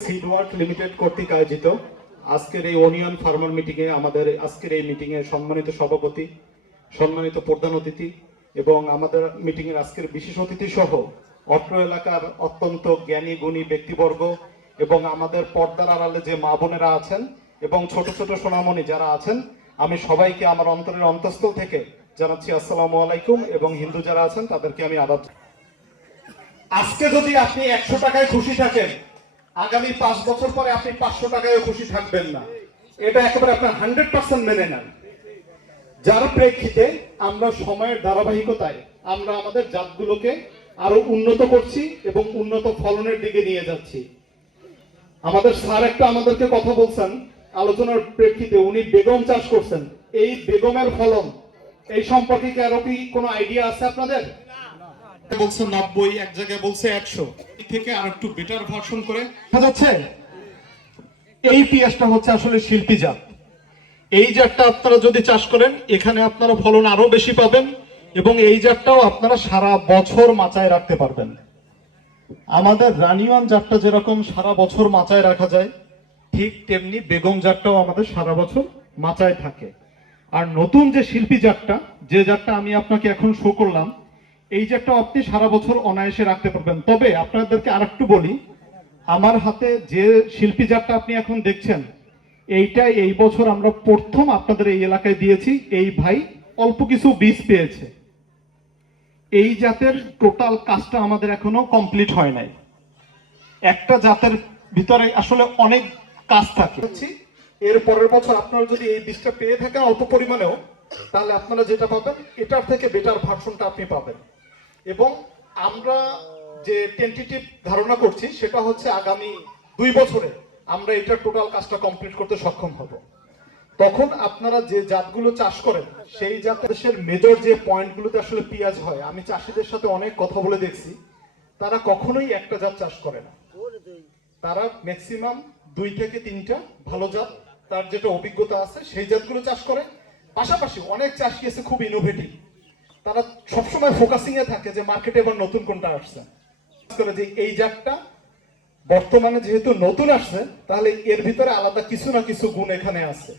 সিডওয়ার্ক limited কর্তৃক আয়োজিত আজকের এই অনিয়ন ফার্মার মিটিংয়ে আমাদের আজকের এই মিটিংয়ে সম্মানিত সভাপতি, সম্মানিত প্রধান অতিথি এবং আমাদের মিটিংয়ের আজকের বিশেষ অতিথি সহ অত্র এলাকার অত্যন্ত জ্ঞানী গুণী ব্যক্তিবর্গ এবং আমাদের পর্দার আড়ালে যে মা বোনেরা আছেন এবং ছোট ছোট সোনামণি যারা আছেন, আমি সবাইকে আমার অন্তরের অন্তঃস্থল থেকে জানাচ্ছি আসসালামু আলাইকুম এবং হিন্দু যারা আছেন তাদেরকে আমি আদাব। আজকে যদি আপনি 100 টাকায় খুশি থাকেন, আগামী 5 বছর পরে আপনি 500 টাকায় খুশি থাকবেন না। এটা একেবারে আপনার 100% মেনে নেন। যার প্রেক্ষিতে আমরা সময়ের ধারাবাহিকতায় আমরা আমাদের জাতগুলোকে আরো উন্নত করছি এবং উন্নত ফলনের দিকে নিয়ে যাচ্ছি। আমাদের স্যার একটা আমাদেরকে কথা বলছেন আলোচনার প্রেক্ষিতে, উনি বেগম চাষ করছেন। এই বেগমের ফলন এই সম্পর্কে কি কোনো আইডিয়া আছে আপনাদের? বলছে 90, এক জায়গায় বলছে 100 থেকে আর একটু বেটার ভার্সন করে দেখা যাচ্ছে। এই পিঁয়াজটা হচ্ছে আসলে শিল্পী জাত। এই জাতটা আপনারা যদি চাষ করেন এখানে আপনারা ফলন আরো বেশি পাবেন এবং এই জাতটাও আপনারা সারা বছর মাচায় রাখতে পারবেন। আমাদের রানিওয়ান জাতটা যেরকম সারা বছর মাচায় রাখা যায়, ঠিক তেমনি বেগম জাতটাও আমাদের সারা বছর মাচায় থাকে। আর নতুন যে শিল্পী জাতটা, যে জাতটা আমি আপনাকে এখন শো করলাম, এই জাতটা আপনি সারা বছর অনায়াসে রাখতে পারবেন। তবে আপনাদেরকে আরেকটু বলি, আমার হাতে যে শিল্পী জাতটা আপনি এখন দেখছেন, এইটা এই বছর আমরা প্রথম আপনাদের এই এলাকায় দিয়েছি। এই ভাই অল্প কিছু বীজ পেয়েছে। এই জাতের টোটাল কাজটা আমাদের এখনো কমপ্লিট হয় নাই। একটা জাতের ভিতরে আসলে অনেক কাজ থাকে। এর পরের বছর আপনারা যদি এই বীজটা পেয়ে থাকেন অল্প পরিমাণেও, তাহলে আপনারা যেটা পাবেন এটার থেকে বেটার ভার্সনটা আপনি পাবেন। এবং আমরা যে টেন্টেটিভ ধারণা করছি সেটা হচ্ছে আগামী 2 বছরে আমরা এটা টোটাল কাজটা কমপ্লিট করতে সক্ষম হব। তখন আপনারা যে জাতগুলো চাষ করেন সেই জাতের দেশের মেজর যে পয়েন্টগুলোতে আসলে পেঁয়াজ হয়, আমি চাষিদের সাথে অনেক কথা বলে দেখছি, তারা কখনোই একটা জাত চাষ করে না। তারা ম্যাক্সিমাম 2 থেকে 3টা ভালো জাত, তার যেটা অভিজ্ঞতা আছে সেই জাতগুলো চাষ করে। পাশাপাশি অনেক চাষি আছে খুব ইনোভেটিভ, তারা সবসময় ফোকাসিং এ থাকে যে মার্কেটে এবার নতুন কোনটা আসছে, যে এই জাতটা বর্তমানে যেহেতু নতুন আসছে তাহলে এর ভিতরে আলাদা কিছু না কিছু গুণ এখানে আছে।